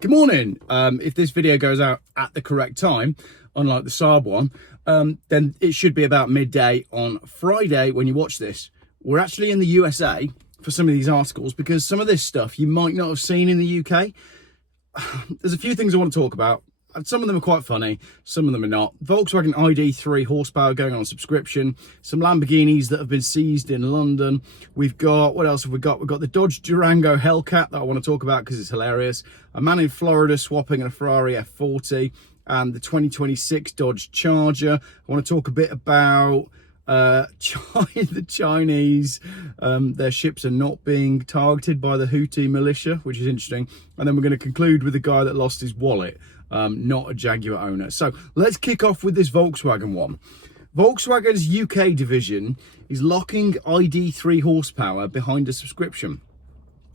Good morning. If this video goes out at the correct time, unlike the Saab one, then it should be about midday on Friday when you watch this. We're actually in the USA for some of these articles because some of this stuff you might not have seen in the UK. There's a few things I want to talk about. Some of them are quite funny, some of them are not. Volkswagen ID 3 horsepower going on subscription. Some Lamborghinis that have been seized in London. We've got, what else have we got? We've got the Dodge Durango Hellcat that I want to talk about because it's hilarious. A man in Florida swapping a Ferrari F40. And the 2026 Dodge Charger. I want to talk a bit about the Chinese, their ships are not being targeted by the Houthi militia, which is interesting. And then we're going to conclude with the guy that lost his wallet, not a Jaguar owner. So let's kick off with this Volkswagen one. Volkswagen's UK division is locking ID3 horsepower behind a subscription.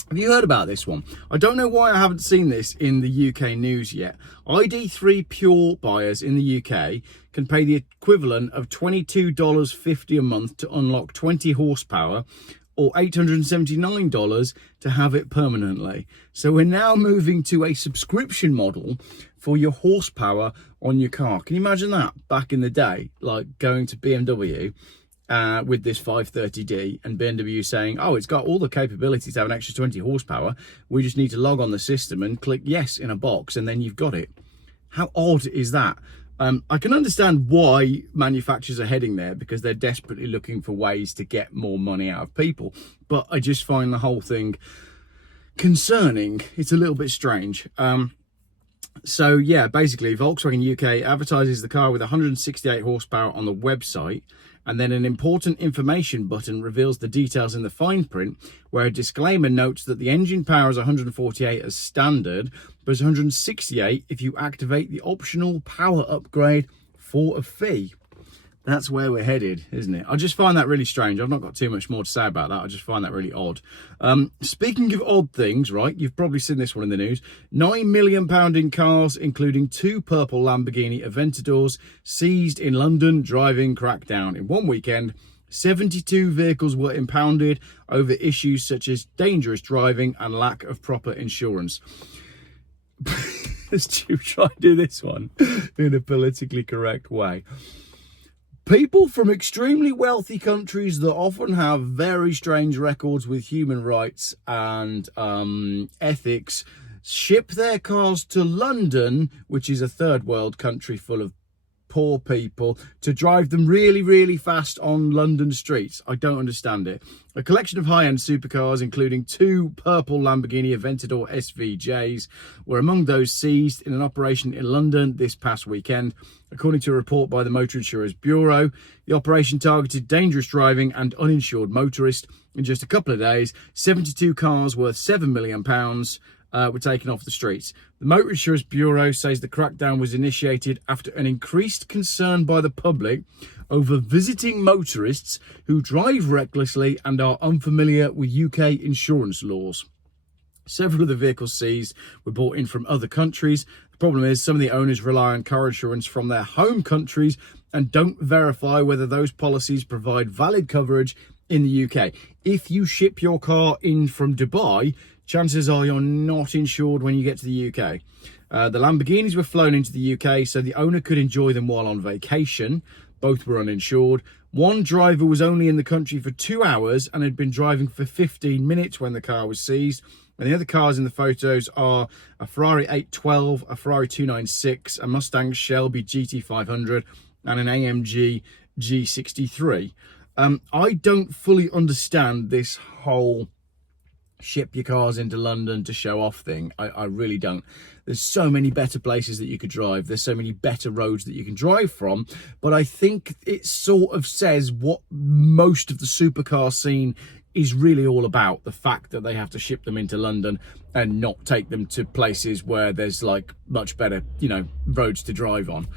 Have you heard about this one? I don't know why I haven't seen this in the UK news yet. ID3 Pure buyers in the UK can pay the equivalent of $22.50 a month to unlock 20 horsepower or $879 to have it permanently. So we're now moving to a subscription model for your horsepower on your car. Can you imagine that back in the day, like going to BMW with this 530D and BMW saying, oh, it's got all the capabilities to have an extra 20 horsepower. We just need to log on the system and click yes in a box and then you've got it. How odd is that? I can understand why manufacturers are heading there because they're desperately looking for ways to get more money out of people. But I just find the whole thing concerning. It's a little bit strange. So yeah, basically Volkswagen UK advertises the car with 168 horsepower on the website, and then an important information button reveals the details in the fine print, where a disclaimer notes that the engine power is 148 as standard, but it's 168 if you activate the optional power upgrade for a fee. That's where we're headed, isn't it? I just find that really strange. I've not got too much more to say about that. I just find that really odd. Speaking of odd things, right, you've probably seen this one in the news. £9 million in cars, including 2 purple Lamborghini Aventadors, seized in London driving crackdown. In one weekend, 72 vehicles were impounded over issues such as dangerous driving and lack of proper insurance. Let's try to do this one in a politically correct way. People from extremely wealthy countries that often have very strange records with human rights and ethics ship their cars to London, which is a third world country full of poor people, to drive them really, really fast on London streets. I don't understand it. A collection of high-end supercars, including 2 purple Lamborghini Aventador SVJs, were among those seized in an operation in London this past weekend. According to a report by the Motor Insurers Bureau, the operation targeted dangerous driving and uninsured motorists. In just a couple of days, 72 cars worth £7 million were taken off the streets. The Motor Insurers Bureau says the crackdown was initiated after an increased concern by the public over visiting motorists who drive recklessly and are unfamiliar with UK insurance laws. Several of the vehicles seized were brought in from other countries. The problem is some of the owners rely on car insurance from their home countries and don't verify whether those policies provide valid coverage in the UK. If you ship your car in from Dubai, chances are you're not insured when you get to the UK. The Lamborghinis were flown into the UK so the owner could enjoy them while on vacation. Both were uninsured. One driver was only in the country for 2 hours and had been driving for 15 minutes when the car was seized. And the other cars in the photos are a Ferrari 812, a Ferrari 296, a Mustang Shelby GT500, and an AMG G63. I don't fully understand this whole ship your cars into London to show off thing. I really don't. There's so many better places that you could drive. There's so many better roads that you can drive from. But I think it sort of says what most of the supercar scene is really all about. The fact that they have to ship them into London and not take them to places where there's like much better, roads to drive on.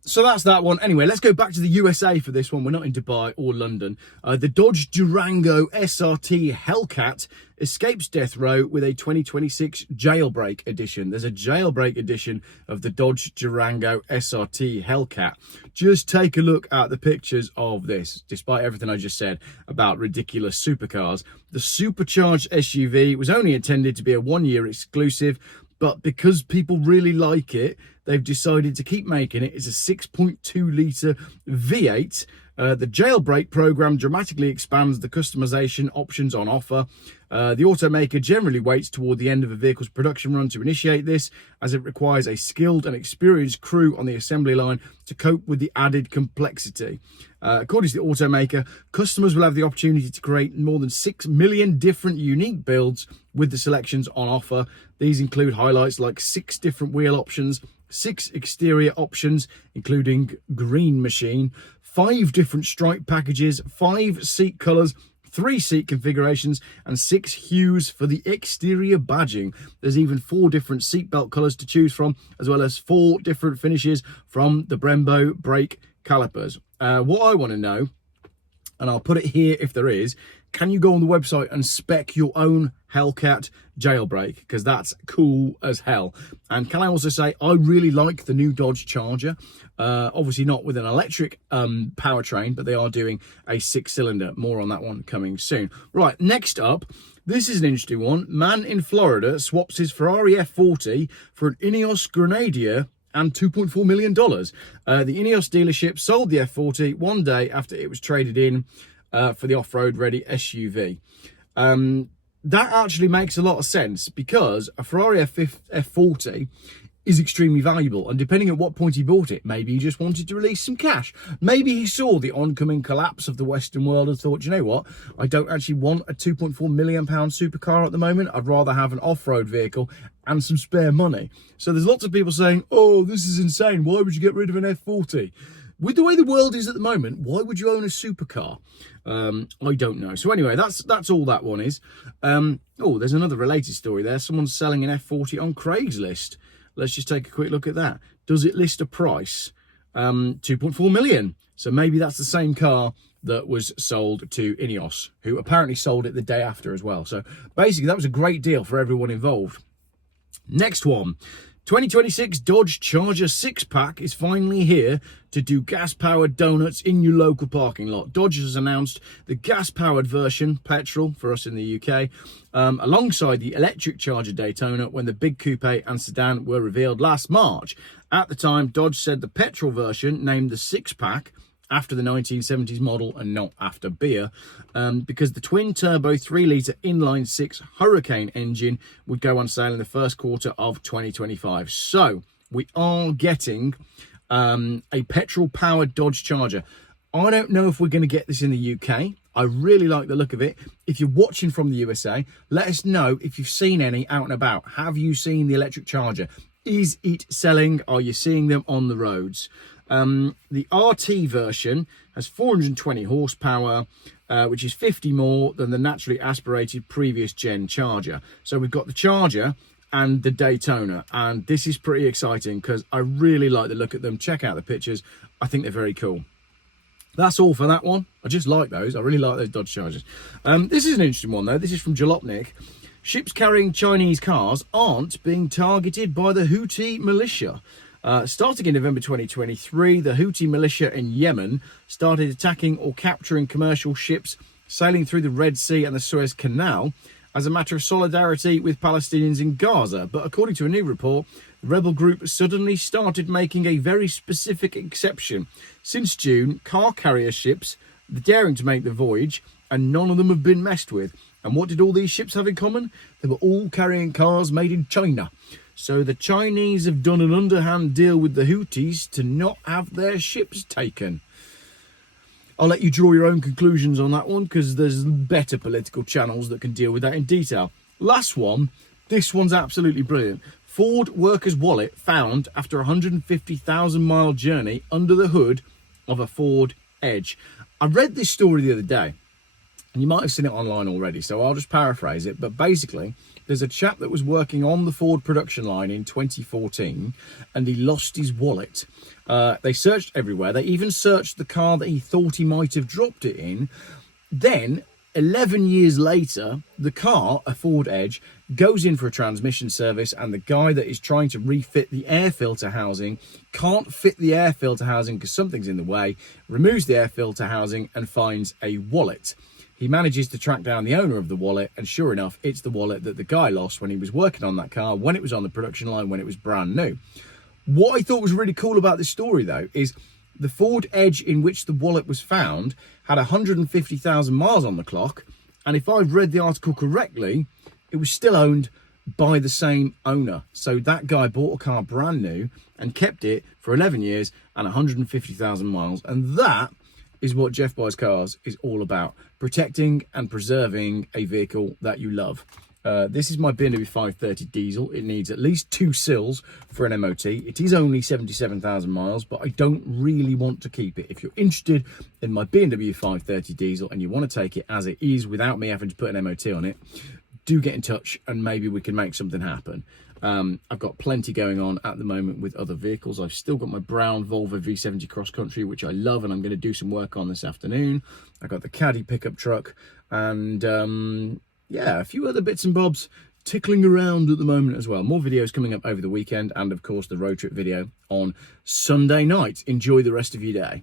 So that's that one. Anyway, let's go back to the USA for this one. We're not in Dubai or London. The Dodge Durango SRT Hellcat escapes death row with a 2026 jailbreak edition. There's a jailbreak edition of the Dodge Durango SRT Hellcat. Just take a look at the pictures of this. Despite everything I just said about ridiculous supercars, the supercharged SUV was only intended to be a one-year exclusive, but because people really like it, they've decided to keep making it. It's a 6.2 litre V8. The jailbreak program dramatically expands the customization options on offer. The automaker generally waits toward the end of a vehicle's production run to initiate this, as it requires a skilled and experienced crew on the assembly line to cope with the added complexity. According to the automaker, customers will have the opportunity to create more than 6 million different unique builds with the selections on offer. These include highlights like 6 different wheel options, 6 exterior options, including green machine, 5 different stripe packages, 5 seat colours, 3 seat configurations, and 6 hues for the exterior badging. There's even 4 different seatbelt colours to choose from, as well as 4 different finishes from the Brembo brake calipers. What I want to know, and I'll put it here if there is, can you go on the website and spec your own Hellcat jailbreak? Because that's cool as hell. And can I also say, I really like the new Dodge Charger. Obviously not with an electric powertrain, but they are doing a 6-cylinder. More on that one coming soon. Right, next up, this is an interesting one. Man in Florida swaps his Ferrari F40 for an Ineos Grenadier and $2.4 million. The Ineos dealership sold the F40 one day after it was traded in for the off-road ready SUV. That actually makes a lot of sense, because a Ferrari F40 is extremely valuable, and depending at what point he bought it, maybe he just wanted to release some cash. Maybe he saw the oncoming collapse of the Western world and thought, you know what, I don't actually want a £2.4 million supercar at the moment. I'd rather have an off-road vehicle and some spare money. So there's lots of people saying, oh, this is insane, why would you get rid of an F40? With the way the world is at the moment, why would you own a supercar? I don't know. So anyway, that's all that one is. Oh, there's another related story there. Someone's selling an F40 on Craigslist. Let's just take a quick look at that. Does it list a price? 2.4 million. So maybe that's the same car that was sold to Ineos, who apparently sold it the day after as well. So basically, that was a great deal for everyone involved. Next one. 2026 Dodge Charger 6-pack is finally here to do gas-powered donuts in your local parking lot. Dodge has announced the gas-powered version, petrol for us in the UK, alongside the electric Charger Daytona when the big coupe and sedan were revealed last March. At the time, Dodge said the petrol version, named the 6-pack, after the 1970s model and not after beer, because the twin-turbo 3-litre inline-6 Hurricane engine would go on sale in the first quarter of 2025. So we are getting a petrol-powered Dodge Charger. I don't know if we're going to get this in the UK. I really like the look of it. If you're watching from the USA, let us know if you've seen any out and about. Have you seen the electric Charger? Is it selling? Are you seeing them on the roads? The RT version has 420 horsepower, which is 50 more than the naturally aspirated previous gen Charger. So we've got the Charger and the Daytona, and this is pretty exciting because I really like the look at them. Check out the pictures. I think they're very cool. That's all for that one. I just like those. I really like those Dodge Chargers. This is an interesting one, though. This is from Jalopnik. Ships carrying Chinese cars aren't being targeted by the Houthi militia. Starting in November 2023, the Houthi militia in Yemen started attacking or capturing commercial ships sailing through the Red Sea and the Suez Canal as a matter of solidarity with Palestinians in Gaza. But according to a new report, the rebel group suddenly started making a very specific exception. Since June, car carrier ships daring to make the voyage, and none of them have been messed with. And what did all these ships have in common? They were all carrying cars made in China. So the Chinese have done an underhand deal with the Houthis to not have their ships taken. I'll let you draw your own conclusions on that one, because there's better political channels that can deal with that in detail. Last one, this one's absolutely brilliant. Ford worker's wallet found after a 150,000-mile journey under the hood of a Ford Edge. I read this story the other day, and you might have seen it online already, so I'll just paraphrase it. But basically, there's a chap that was working on the Ford production line in 2014, and he lost his wallet. They searched everywhere. They even searched the car that he thought he might have dropped it in. Then, 11 years later, the car, a Ford Edge, goes in for a transmission service, and the guy that is trying to refit the air filter housing can't fit the air filter housing because something's in the way, removes the air filter housing and finds a wallet. He manages to track down the owner of the wallet, and sure enough, it's the wallet that the guy lost when he was working on that car, when it was on the production line, when it was brand new. What I thought was really cool about this story, though, is the Ford Edge in which the wallet was found had 150,000 miles on the clock, and if I've read the article correctly, it was still owned by the same owner. So that guy bought a car brand new and kept it for 11 years and 150,000 miles, and that is what Geoff Buys Cars is all about, protecting and preserving a vehicle that you love. This is my BMW 530 diesel. It needs at least 2 sills for an MOT. It is only 77,000 miles, but I don't really want to keep it. If you're interested in my BMW 530 diesel and you want to take it as it is without me having to put an MOT on it, do get in touch and maybe we can make something happen. I've got plenty going on at the moment with other vehicles. I've still got my brown Volvo V70 Cross Country, which I love, and I'm going to do some work on this afternoon. I've got the Caddy pickup truck, and yeah, a few other bits and bobs tickling around at the moment as well. More videos coming up over the weekend, and of course the road trip video on Sunday night. Enjoy the rest of your day.